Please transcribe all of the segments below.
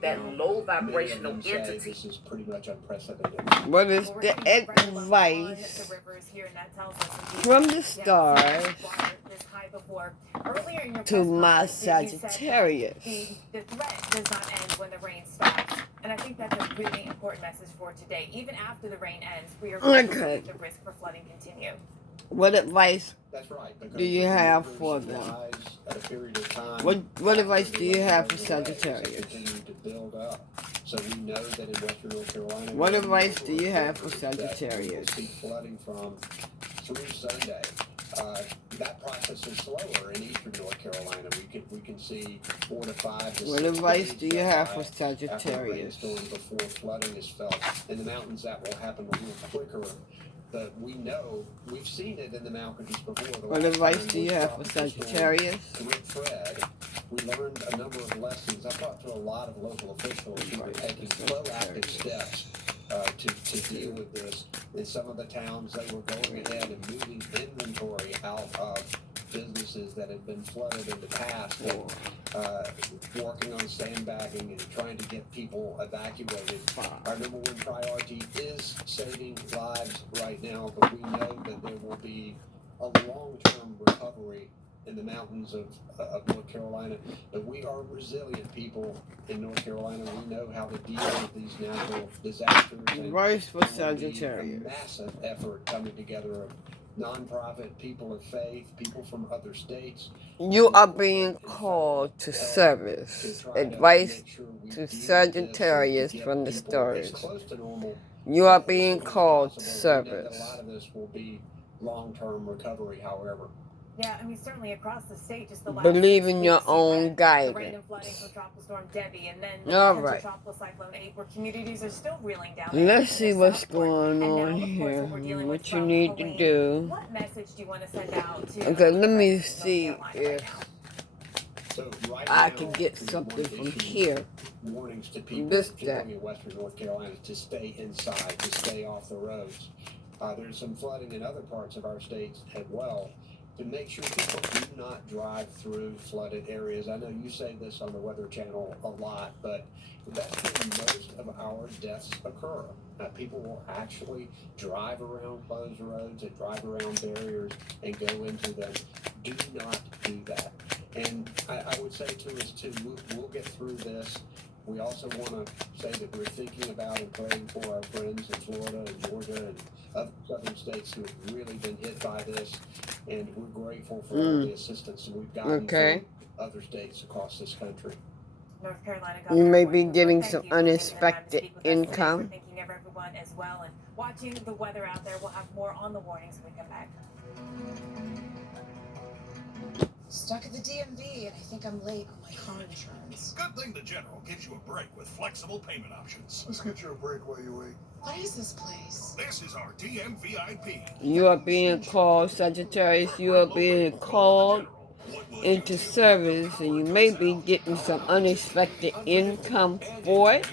that low vibrational entity. This is pretty much unprecedented. What is the advice from the stars to my Sagittarius? The threat does not end when the rain stops. And I think that's a really important message for today. Even after the rain ends, we are going to see the risk for flooding continue. What advice Right, do you have for them? What advice do you have for Sagittarius? So we know that in Western North Carolina, what advice do you have for Sagittarius? Flooding from through Sunday. That process is slower in Eastern North Carolina. We can see 4 to 5 to 6 What advice do you have for after Sagittarius? before flooding is felt. In the mountains, that will happen a little quicker. But we know, we've seen it in the mountains before. What advice do you have for Sagittarius? Fred, we learned a number of lessons. I've talked to a lot of local officials who are taking proactive steps to deal with this. In some of the towns, they were going ahead and moving inventory out of businesses that had been flooded in the past, and working on sandbagging and trying to get people evacuated. Our number one priority is saving lives right now, but we know that there will be a long-term recovery in the mountains of North Carolina. But we are resilient people in North Carolina. We know how to deal with these natural disasters. Advice for Sagittarius. A massive effort coming together of nonprofit, people of faith, people from other states. You are being called to service. Advice to Sagittarius from the stars. You are being called to service. A lot of this will be long-term recovery, however. Yeah, I mean, certainly across the state, just the last believe in your own guidance. The rain and flooding from Tropical Storm Debbie, and then Tropical Cyclone 8, where communities are still reeling down. Let's see what's going on here. What you need to do. What message do you want to send out to? Okay, let me see if I can get something from here. Warnings to people, particularly in Western North Carolina, to stay inside, to stay off the roads. There's some flooding in other parts of our states as well. To make sure people do not drive through flooded areas. I know you say this on the Weather Channel a lot, but that's where most of our deaths occur. People will actually drive around closed roads and drive around barriers and go into them. Do not do that. And I would say to us too, we'll get through this. We also want to say that we're thinking about and praying for our friends in Florida and Georgia and other southern states who have really been hit by this, and we're grateful for all the assistance that we've gotten from other states across this country. North Carolina you may be getting some unexpected income. Thanking everyone as well, and watching the weather out there. We'll have more on the warnings when we come back. Stuck at the DMV, and I think I'm late on my car insurance. Good thing the General gives you a break with flexible payment options. Let's get you a break while you wait. What is this place? This is our DMVIP. You are being called, Sagittarius, you are being called into service, and you may be getting some unexpected income for it.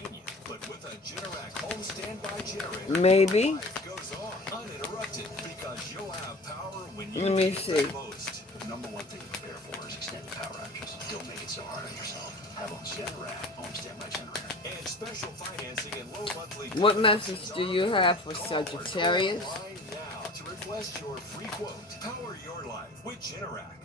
Maybe. Let me see. Number one thing to prepare for is extended power outages. Don't make it so hard on yourself. Have on Generac, home standby Generac. And special financing and low monthly. What message do you have for Sagittarius? Now to request your free quote. Power your life with Generac.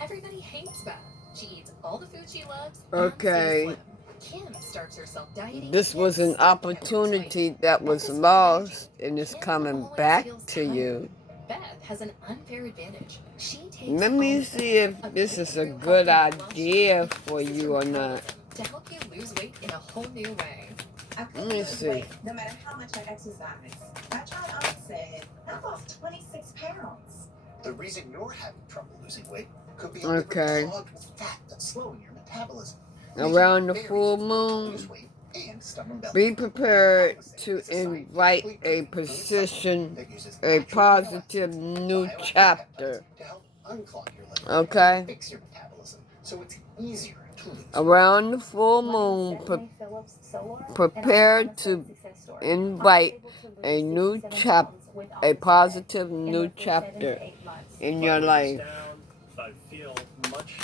Everybody hates Beth. She eats all the food she loves. Okay. Kim starts herself dieting. This was an opportunity that was lost, and it's coming back to you. Beth has an unfair advantage. She takes Let me see if this is a good idea for you or not. To help you lose weight in a whole new way. Let me see. No matter how much I exercise. I tried onset. I lost 26 pounds. The reason you're having trouble losing weight could be Okay. clogged with fat that's slowing your metabolism. Around the full moon, be prepared to invite a positive new chapter. Okay? Around the full moon, prepare to invite a new a positive new chapter in your life. I feel much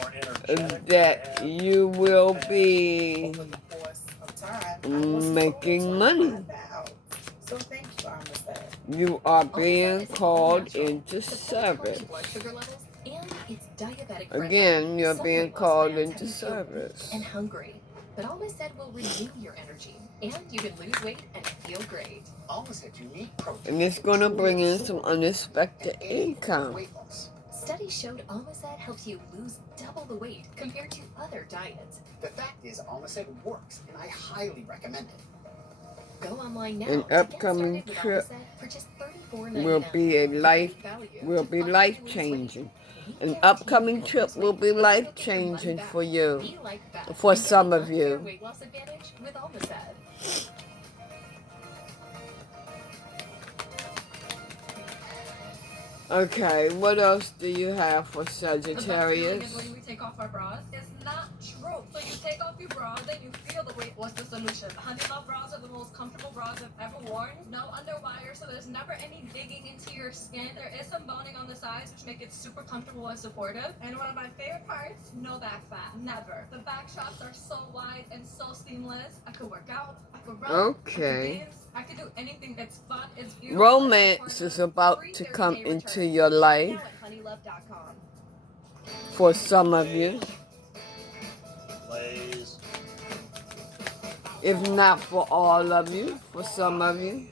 more energetic. that you will be Over the course of time, I was making sold money. 25,000. So thank you, Amistad. You are Almost being is all called natural. into Supports healthy service. blood sugar levels, and it's diabetic friendly. Again, you're Some being weight loss called brands into have you feel weak service. and hungry, but Almost will renew your energy, and you can lose weight and feel great. Almost had unique protein. And it's going to bring in some unexpected income. Weight loss. Studies showed Almost helps you lose double the weight compared to other diets. The fact is, Almost works, and I highly recommend it. Go online now An to get upcoming started with trip Almost for just will $34.99. be a life Great value will to be finally life lose weight. changing. We An guarantee upcoming you'll trip lose will weight, be but life you'll get your money changing back. for you. Be like that For and get some the of you. unfair weight loss advantage with Almost. Okay, what else do you have for The best feeling is Sagittarius? when we take off our bras. It's not true. So you take off your bra, then you feel the weight. What's the solution? Honey Love bras are the most comfortable bras I've ever worn. No underwire, so there's never any digging into your skin. There is some boning on the sides, which make it super comfortable and supportive. And one of my favorite parts, no back fat. Never. The back shots are so wide and so seamless. I could work out, I could run, Okay. I could dance, I could do anything. It's fun, it's beautiful. Romance is about to come into your life Now at honeylove.com. for some of you. Blaze. If not for all of you, for some of you.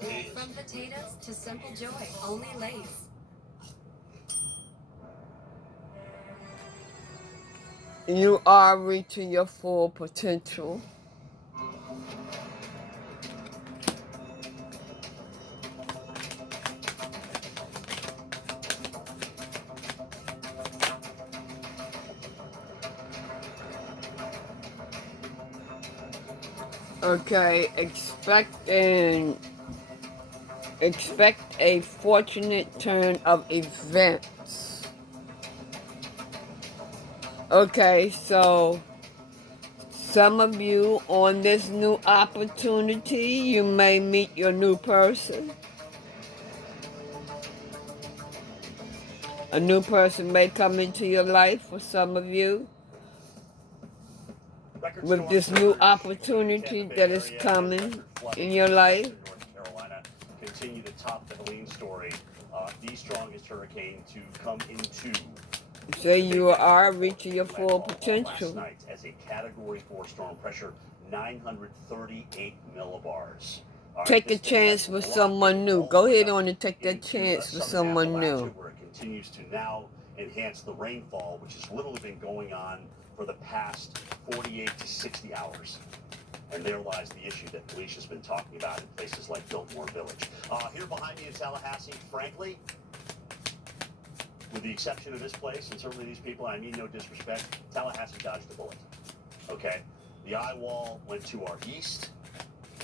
Blaze. From potatoes to simple joy, only Lay's. You are reaching your full potential. Okay, expect a fortunate turn of events. Okay, so some of you on this new opportunity, you may meet your new person. A new person may come into your life for some of you. With this new opportunity that is coming in your life. North Carolina continue to top the Helene story. The strongest hurricane to come into. So you are reaching your full Last potential. night as a Category 4 storm pressure, 938 millibars. Take a chance with someone new. Go ahead on and take that chance with someone new. Where it continues to now enhance the rainfall, which has literally been going on for the past 48 to 60 hours. And there lies the issue that Felicia's been talking about in places like Biltmore Village. Here behind me in Tallahassee, frankly, with the exception of this place and certainly these people, and I mean no disrespect, Tallahassee dodged a bullet. Okay? The eye wall went to our east,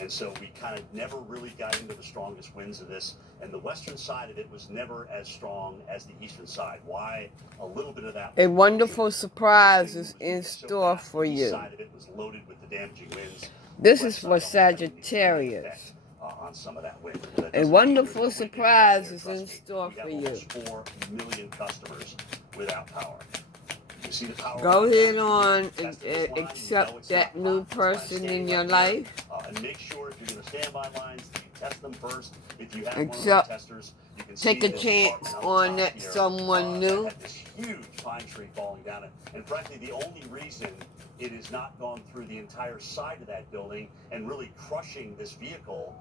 and so we kind of never really got into the strongest winds of this, and the western side of it was never as strong as the eastern side. Why? A little bit of that. A wonderful surprise is in store for The east you. side of it was loaded with the damaging winds. This is for Sagittarius. On some of that wind. A wonderful surprise is in store for you. 4 million customers without power. You see the power. Go ahead on and accept that new person in your life. And make sure if you're going to stand by lines, that you test them first. If you have Accept. testers, you can Take a chance on that someone new. Had this huge pine tree falling down it, and frankly, the only reason it has not gone through the entire side of that building and really crushing this vehicle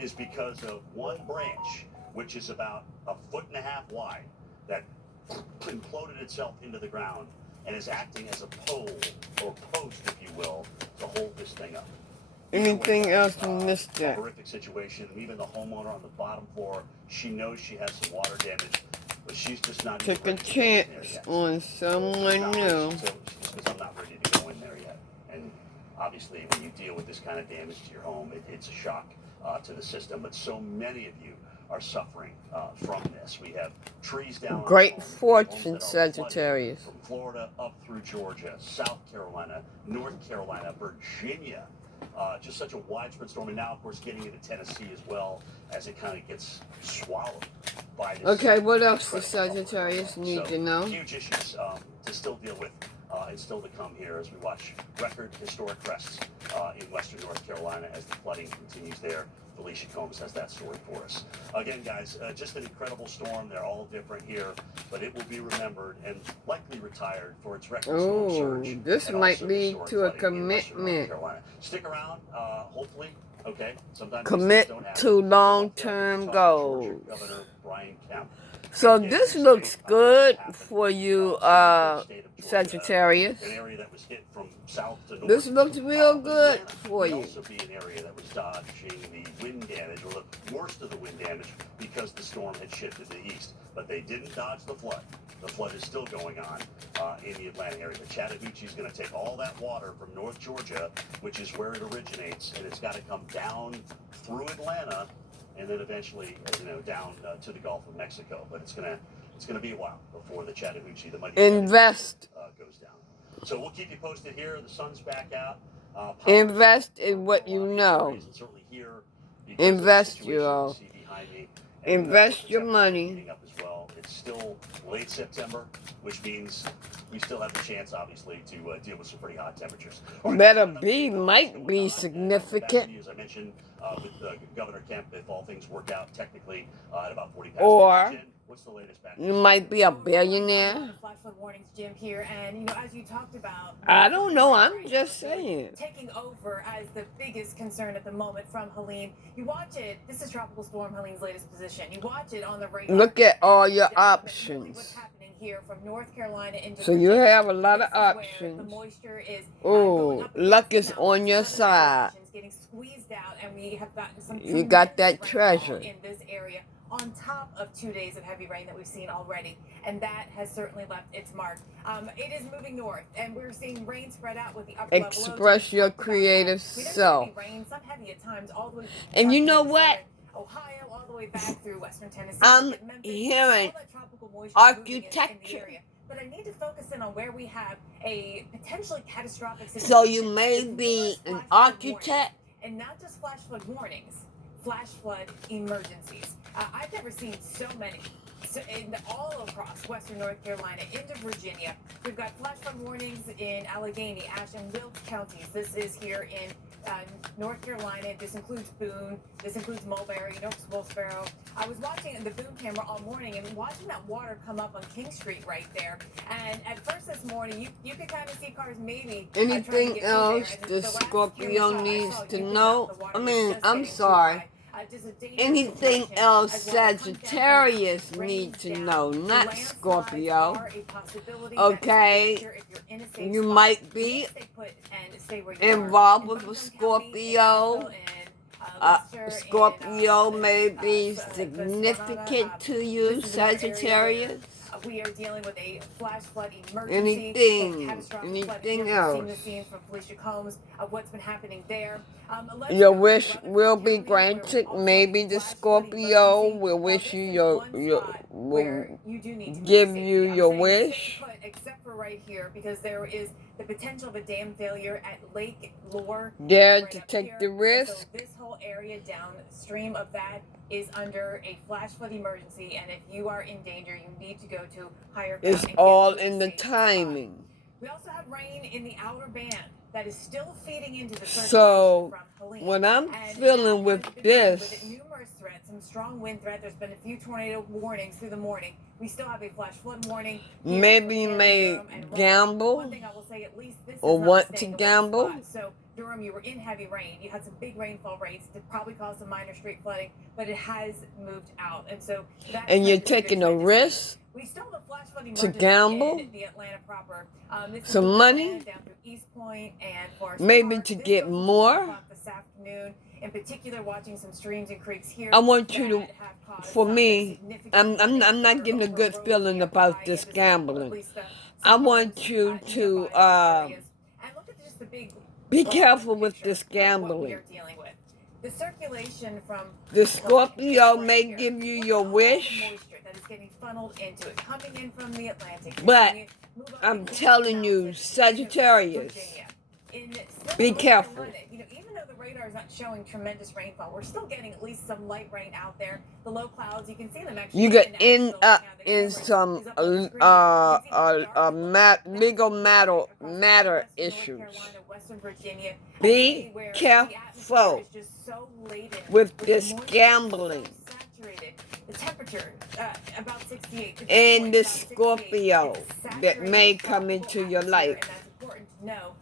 is because of one branch, which is about 1.5 feet wide, that imploded itself into the ground and is acting as a pole or post, if you will, to hold this thing up. Anything else you missed A that? horrific situation. Even the homeowner on the bottom floor, she knows she has some water damage, but she's just not. Take a chance on someone new. She says, I'm not ready to go in there yet. And obviously, when you deal with this kind of damage to your home, it's a shock to the system. But so many of you are suffering from this. We have trees down. Great fortune, homes that are Sagittarius. flooded from Florida up through Georgia, South Carolina, North Carolina, Virginia. Just such a widespread storm, and now, of course, getting into Tennessee as well as it kind of gets swallowed by this. Okay, what else does Sagittarius need to know? Huge issues to still deal with and still to come here as we watch record historic crests in western North Carolina as the flooding continues there. Felicia Combs has that story for us. Again, guys, just an incredible storm. They're all different here, but it will be remembered and likely retired for its record storm surge. This might lead to a commitment. Stick around, hopefully. Okay, sometimes commit to long-term goals. So this looks good for you, Sagittarius. This looks real good for you. Also be an area that was dodging the wind damage, or the worst of the wind damage, because the storm had shifted to the east. But they didn't dodge the flood. The flood is still going on in the Atlanta area. The Chattahoochee is going to take all that water from North Georgia, which is where it originates, and it's got to come down through Atlanta, and then eventually, down to the Gulf of Mexico. But it's gonna be a while before the Chattahoochee, the mighty Invest. Goes down. So we'll keep you posted here. The sun's back out. Invest in what you know. Invest, you all. Invest your money. It's still late September, which means we still have the chance, obviously, to deal with some pretty hot temperatures. Might be significant. As I mentioned, with Governor Kemp, if all things work out technically at about 40 past. Or what's the latest back? You might be a billionaire. Flash flood warnings, Jim, here, and as you talked about, I don't know. I'm just saying. Taking over as the biggest concern at the moment from Helene. You watch it. This is Tropical Storm Helene's latest position. You watch it on the radar. Look at all your options. What's happening here from North Carolina into So you have a lot of options. The moisture is luck is on your side. Getting squeezed out, and we have gotten some. You got that treasure in this area, on top of 2 days of heavy rain that we've seen already, and that has certainly left its mark. It is moving north, and we're seeing rain spread out with the upper level. Express your creative self. Rain, some heavy at times, all the way. And you know what? Ohio, all the way back through western Tennessee. I'm hearing architecture. But I need to focus in on where we have a potentially catastrophic situation. So you may be an architect. And not just flash flood warnings, flash flood emergencies. I've never seen so many. So all across western North Carolina into Virginia. We've got flash flood warnings in Allegheny, Ashe, and Wilkes counties. This is here in North Carolina. This includes Boone. This includes Mulberry, Wilkes-Barre. I was watching the Boone camera all morning and watching that water come up on King Street right there. And at first this morning, you could kind of see cars maybe. Anything else the Scorpio needs to know? I'm sorry. Anything else Sagittarius need to know, not Scorpio. Okay, you might be involved with a Scorpio. Scorpio may be significant to you, Sagittarius. We are dealing with a flash flood emergency. Anything else? Seen the scenes from Felicia Combs of what's been happening there. Your wish will be granted. Maybe the Scorpio will wish you will give you your wish. Except for right here, because there is the potential of a dam failure at Lake Lure. Dare to take the risk. So this whole area downstream of that is under a flash flood emergency, and if you are in danger, you need to go to higher ground. It's all in the timing. We also have rain in the outer band that is still feeding into the so when I'm feeling with this, numerous threats, some strong wind threat. There's been a few tornado warnings through the morning. We still have a flash flood warning. Maybe you may gamble. One thing I will say, at least this or is want to gamble. So Durham, you were in heavy rain. You had some big rainfall rates that probably caused some minor street flooding, but it has moved out, and so. And you're taking a risk. We still have a flash flood to gamble. In the Atlanta proper. Some money. Down through East Point and maybe to get more. This afternoon, in particular, watching some streams and creeks here. I want you to. For me, I'm not getting a good feeling about this gambling. I want you to be careful with this gambling. The circulation from The Scorpio may give you your wish, moisture that is getting funneled into it, coming in from the Atlantic. but Move up I'm into telling you, Mountains, Sagittarius, Virginia. In still be North careful. Carolina, even though the radar is not showing tremendous rainfall, we're still getting at least some light rain out there. The low clouds, you can see them actually. You could end Asheville up right now. The in camera some is up on the screen. You can see how dark it looks. legal matter Western issues. North Carolina, Western Virginia, a Be day where the careful atmosphere is just so laden with the this moisture, gambling. so saturated. The temperature about 68. The dew And point the about 68. Scorpio It's that saturated, may come tropical into your atmosphere, life. and that's important to know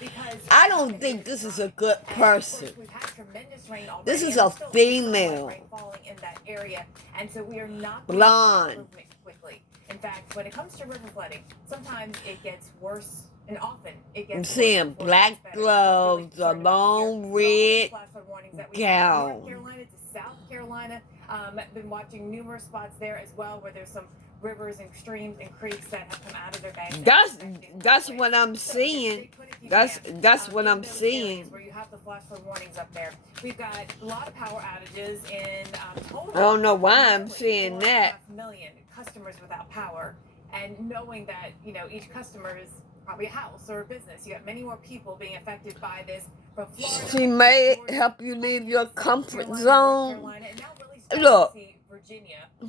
because I don't think this is a good and of course, person. we've had tremendous rain already, This is and a we're still seeing some light female, rain falling in that area, and so we are not going to see blonde. improvement quickly. In fact, when it comes to river flooding, sometimes it gets worse, and often it gets I'm worse seeing before it black gets better. We're really gloves, a concerned about long here. So all these red flash flood warnings that we have from North gown. Carolina to South Carolina. Been watching numerous spots there as well, where there's some rivers and streams and creeks that have come out of their banks. That's what I'm seeing. That's what I'm seeing. Where you have the flash flood warnings up there. We've got a lot of power outages in total. I don't know why I'm seeing that. 4.5 million customers without power, and knowing that each customer is probably a house or a business. You got many more people being affected by this. From Florida, She may help you leave your comfort zone. Look,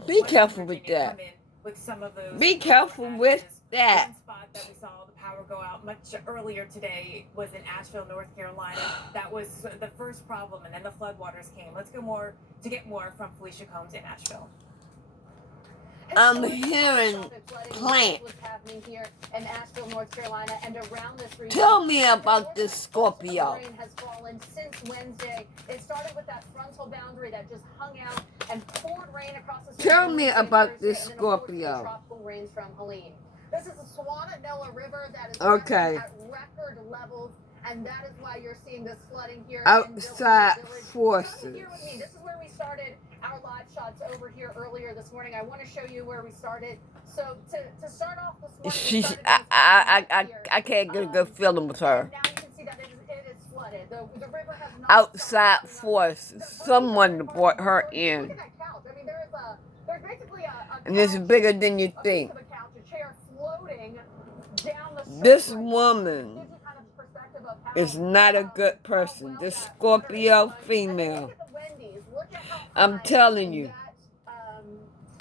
be careful with that. Be careful with that. One spot that we saw the power go out much earlier today was in Asheville, North Carolina. That was the first problem, and then the floodwaters came. Let's go more to get more from Felicia Combs in Asheville. I'm hearing plant. Happening here in Asheville, North Carolina, and around this region. Tell me about this Scorpio. Rain has fallen since Wednesday. It started with that frontal boundary that just hung out and poured rain across the. Tell me about this and then, of course, Scorpio. tropical rains from Helene. This is the Swananoa River that is Okay. at record levels, and that is why you're seeing this flooding here. Outside forces. Come here with me. This is where we started our live shots over here earlier this morning. I want to show you where we started. So to start off this morning, I can't get a good feeling with her. now you can see that it is flooded. The river has not Outside stopped. forces. Someone brought her in. Look at that couch. I mean, there's basically a And it's couch, bigger than you a piece think. of a couch, a chair floating down the surface. This Right now. woman Gives you kind of perspective of how, is not a good person. well This that Scorpio water is. female. Look at the Wendy's. Look at how I'm high telling you. that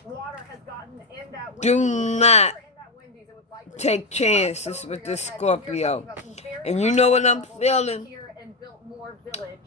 water has gotten in that Do Wendy's. not If you were in that Wendy's, it would likely take be chances over with your this head. You're talking Scorpio. about some very And you high know what water I'm levels feeling? here in Biltmore Village.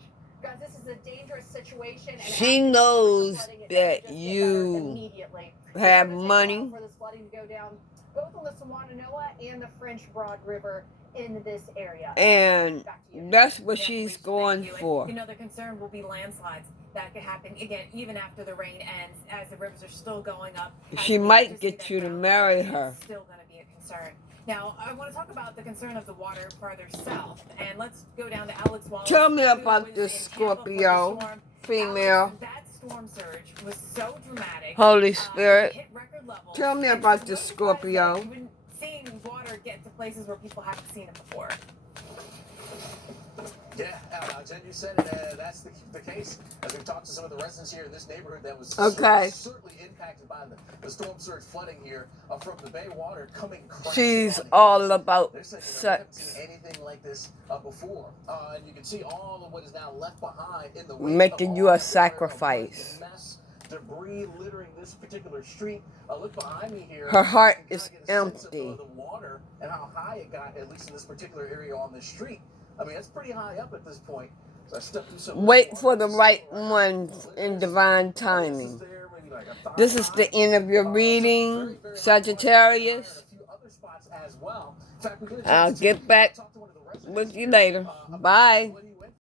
Guys, this is a dangerous situation. And She after knows the flooding, it that doesn't just get better you immediately. It's have gonna take a money. while for this flooding to go down, both on the Swananoa and the French Broad River in this area. And Back to you. that's what Yeah, she's Felicia, going thank you. for. And, the concern will be landslides that could happen again even after the rain ends, as the rivers are still going up. She might get you to marry her. It's still going to be a concern. Now, I want to talk about the concern of the water farther south, and let's go down to Alex Wallace. Tell me who about was this in Tampa for the Scorpio storm. female. Alex, that storm surge was so dramatic. Holy It Spirit. hit record levels. Tell me And about no this surprise that Scorpio. You've been seeing water get to places where people haven't seen it before. Yeah, Jen, you said it. That's the case. As we've talked to some of the residents here in this neighborhood that was Okay. certainly impacted by the storm surge flooding here from the bay water coming crashing. She's on in. all about They're saying, we haven't sex. seen anything like this before. And you can see all of what is now left behind in the wake Making of you all a the water, sacrifice. the mess, debris littering this particular street. Look behind me here. Her heart You can is kinda get a sense of empty. the water and how high it got, at least in this particular area on this street. I mean, it's pretty high up at this point. So I stepped through some Wait for the right one in divine timing. This is the end of your reading, Sagittarius. I'll get back with you later. Bye.